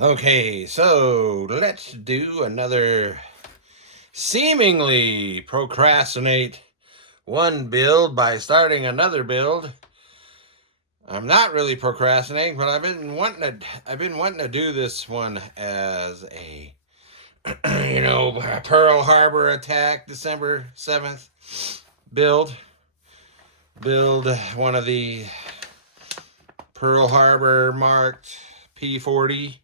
Okay, so let's do another seemingly procrastinate one build by starting another build. I'm not really procrastinating, but I've been wanting to do this one as a Pearl Harbor attack December 7th build. Build one of the Pearl Harbor marked P-40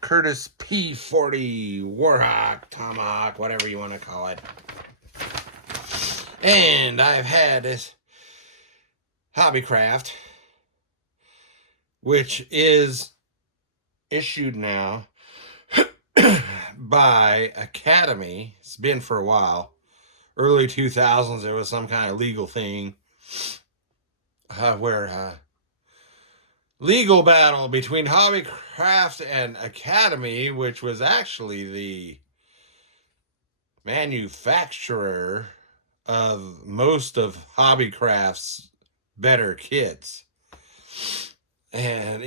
Curtis P-40 Warhawk, Tomahawk, whatever you want to call it. And I've had this HobbyCraft, which is issued now by Academy. It's been for a while. Early 2000s, there was some kind of legal thing where legal battle between HobbyCraft and Academy, which was actually the manufacturer of most of HobbyCraft's better kits, and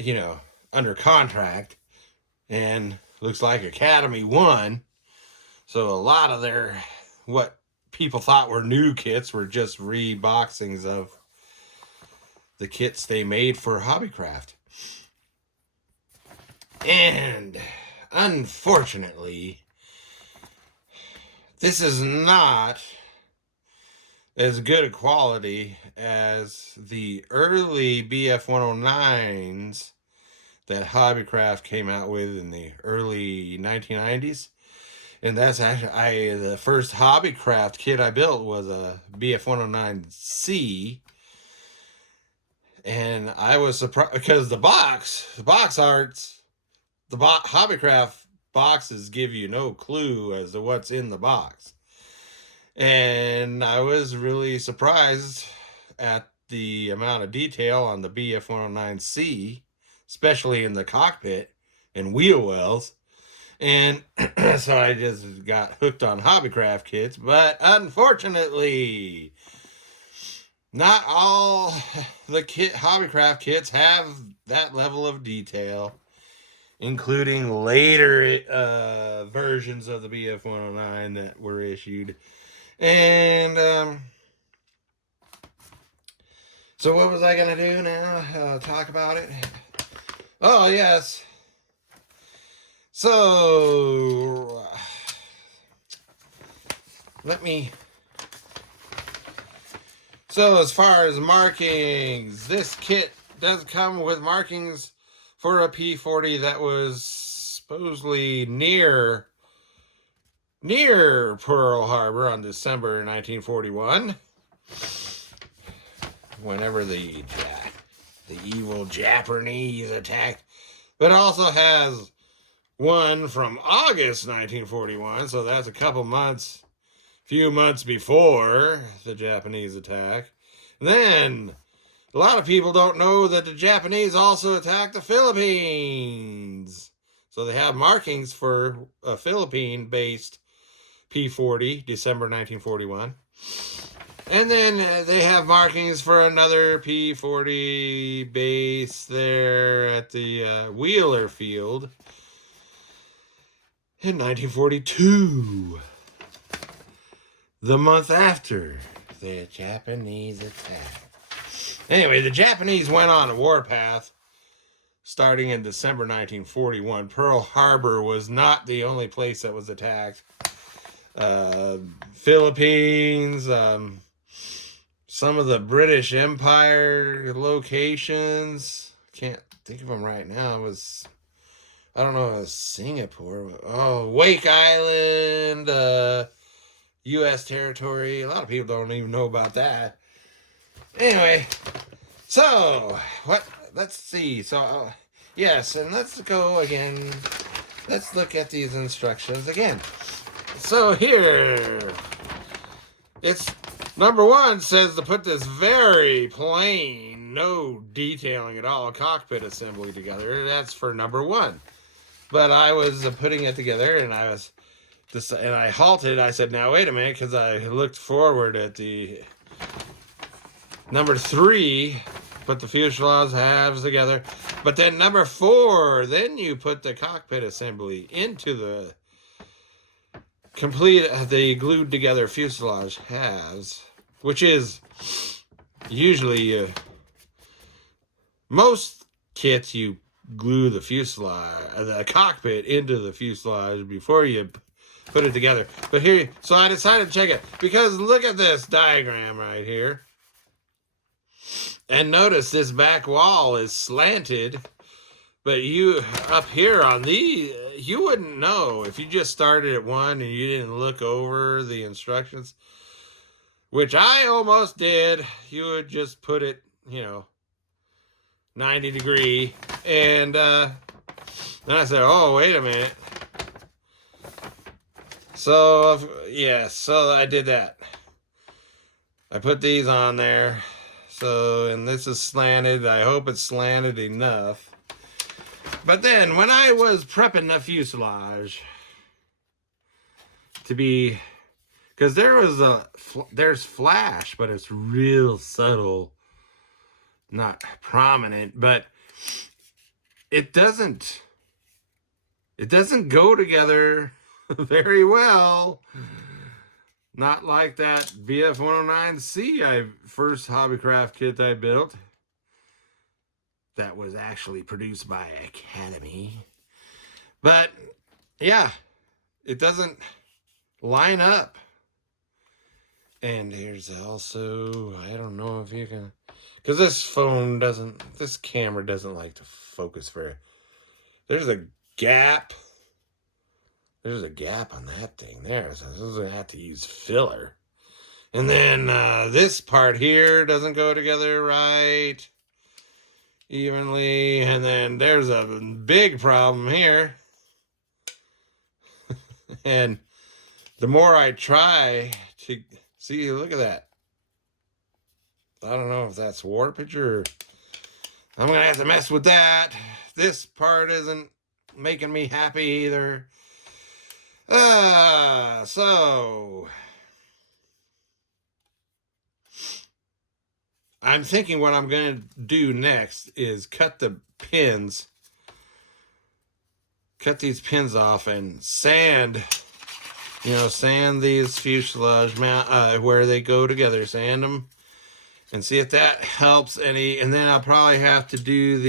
under contract, and looks like Academy won. So a lot of their what people thought were new kits were just reboxings of the kits they made for HobbyCraft. And unfortunately, this is not as good a quality as the early BF-109s that HobbyCraft came out with in the early 1990s. And that's actually, the first HobbyCraft kit I built was a BF-109C. And I was surprised because the box arts, the HobbyCraft boxes give you no clue as to what's in the box. And I was really surprised at the amount of detail on the BF-109C, especially in the cockpit and wheel wells. And so I just got hooked on HobbyCraft kits. But unfortunately, not all the HobbyCraft kits have that level of detail, including later versions of the BF-109 that were issued. And so what was I going to do now? Talk about it? Oh, yes. So So as far as markings, this kit does come with markings for a P-40 that was supposedly near Pearl Harbor on December 1941, whenever the evil Japanese attacked. But it also has one from August 1941, so that's a few months before the Japanese attack. And then a lot of people don't know that the Japanese also attacked the Philippines. So they have markings for a Philippine-based P-40, December 1941. And then they have markings for another P-40 base there at the Wheeler Field in 1942. The month after the Japanese attack. Anyway, the Japanese went on a warpath starting in December 1941. Pearl Harbor was not the only place that was attacked. Philippines, some of the British Empire locations. Can't think of them right now. It was Singapore. Oh, Wake Island, U.S. territory. A lot of people don't even know about that. Anyway, so let's see. So yes, and let's go again. Let's look at these instructions again. So here, it's number 1 says to put this very plain, no detailing at all, cockpit assembly together. That's for number 1. But I was putting it together, and I halted. I said, now wait a minute, because I looked forward at the number 3 put the fuselage halves together. But then number 4, then you put the cockpit assembly into the the glued together fuselage halves, which is usually most kits you glue the fuselage, the cockpit into the fuselage before you put it together. But here, so I decided to check it because look at this diagram right here. And notice this back wall is slanted, but you up here on these, you wouldn't know if you just started at one and you didn't look over the instructions, which I almost did. You would just put it, 90 degree. And then I said, oh, wait a minute. So, yeah, so I did that. I put these on there. So, and this is slanted. I hope it's slanted enough. But then when I was prepping the fuselage to be, because there's flash, but it's real subtle, not prominent, but it doesn't go together very well. Not like that BF-109C first HobbyCraft kit I built. That was actually produced by Academy. But, yeah, it doesn't line up. And here's also, I don't know if you can, because this camera doesn't like to focus very. There's a gap. There's a gap on that thing there, so this is going to have to use filler. And then this part here doesn't go together right evenly. And then there's a big problem here. And the more I try to see, look at that. I don't know if that's warpage or I'm going to have to mess with that. This part isn't making me happy either. So I'm thinking what I'm going to do next is cut the pins, cut these pins off and sand, sand these fuselage where they go together, sand them and see if that helps any. And then I'll probably have to do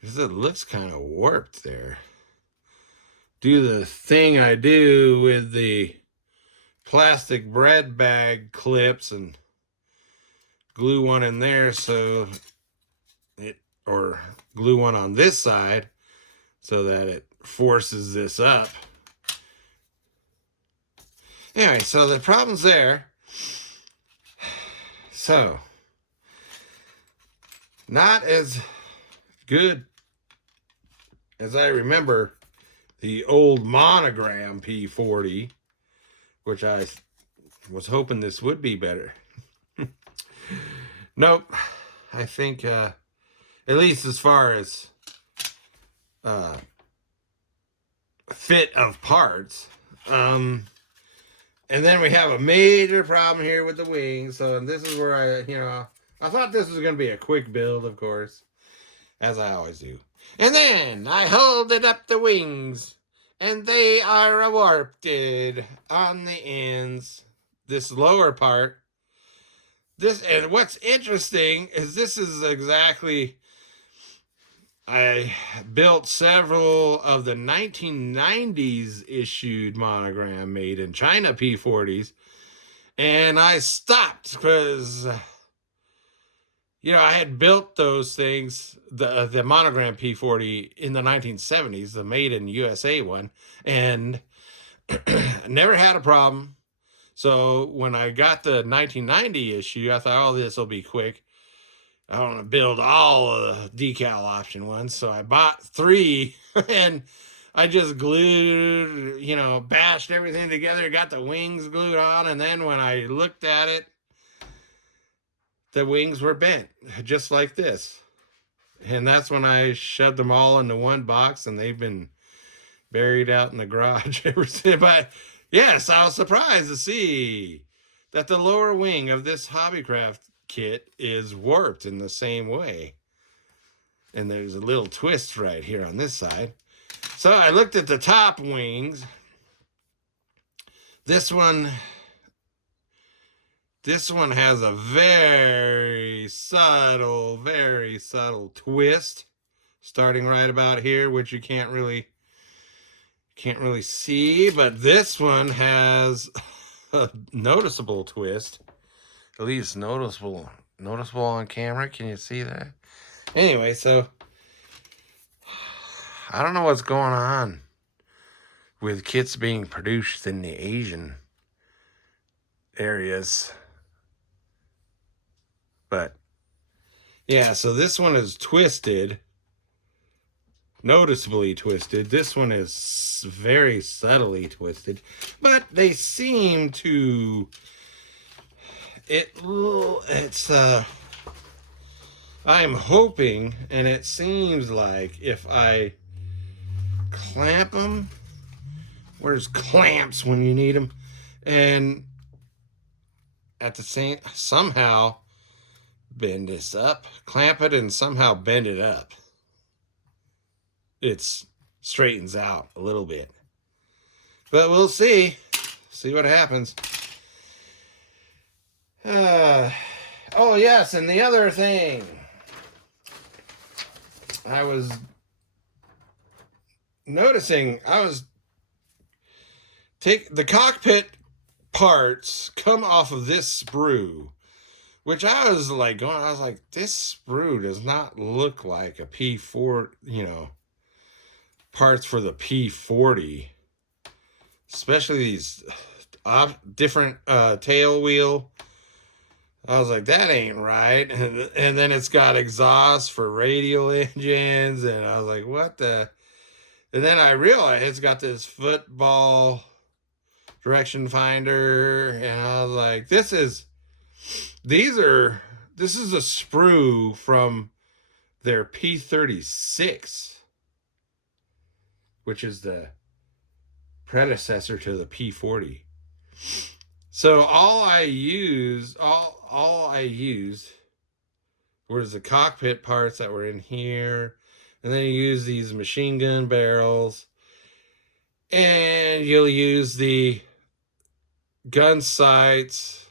because it looks kind of warped there. Do the thing I do with the plastic bread bag clips and glue one in there or glue one on this side so that it forces this up. Anyway, so the problem's there. So, not as good as I remember the old monogram P-40, which I was hoping this would be better. Nope. I think, at least as far as fit of parts. And then we have a major problem here with the wings. So this is where I thought this was going to be a quick build, of course, as I always do. And then I holded up the wings, and they are warped on the ends. This lower part. And what's interesting is this is exactly, I built several of the 1990s issued monogram made in China P-40s, and I stopped because I had built those things, the monogram P-40 in the 1970s, the made in USA one, and never had a problem. So when I got the 1990 issue, I thought, oh, this will be quick. I want to build all of the decal option ones. So I bought 3 and I just glued, bashed everything together, got the wings glued on. And then when I looked at it, the wings were bent, just like this. And that's when I shoved them all into one box, and they've been buried out in the garage ever since. But yes, I was surprised to see that the lower wing of this HobbyCraft kit is warped in the same way. And there's a little twist right here on this side. So I looked at the top wings. This one has a very subtle twist starting right about here, which you can't really see, but this one has a noticeable twist. At least noticeable on camera. Can you see that? Anyway, so I don't know what's going on with kits being produced in the Asian areas. But yeah, so this one is twisted, noticeably twisted. This one is very subtly twisted, but they seem to it's I'm hoping, and it seems like if I clamp them, where's clamps when you need them, and at the same, somehow bend this up, clamp it, and somehow bend it up, it straightens out a little bit. But we'll see what happens. Oh yes, and the other thing, I was noticing, the cockpit parts come off of this sprue, which I was like, this sprue does not look like a P4, parts for the P40, especially these different tail wheel. I was like, that ain't right. And then it's got exhaust for radial engines. And I was like, what the? And then I realized it's got this football direction finder. And I was like, this is a sprue from their P36, which is the predecessor to the P40. So all I used was the cockpit parts that were in here, and then you use these machine gun barrels, and you'll use the gun sights,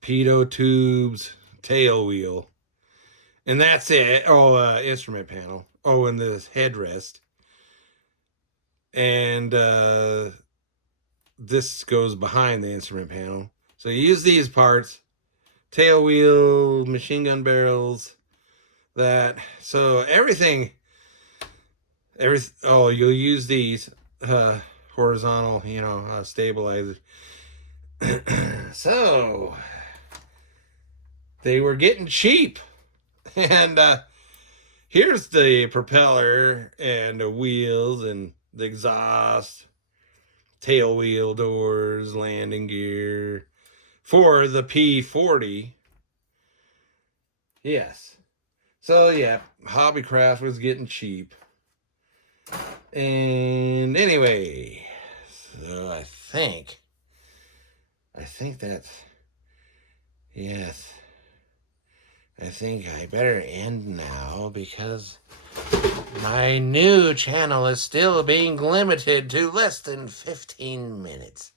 pitot tubes, tail wheel, and that's it. Instrument panel. And the headrest, and this goes behind the instrument panel. So you use these parts, tail wheel, machine gun barrels, so you'll use these horizontal, stabilizers. So they were getting cheap, and here's the propeller and the wheels and the exhaust, tail wheel doors, landing gear for the P40. Yes. So yeah, HobbyCraft was getting cheap. And anyway, so I think that's, yes. I think I better end now because my new channel is still being limited to less than 15 minutes,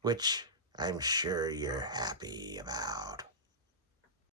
which I'm sure you're happy about.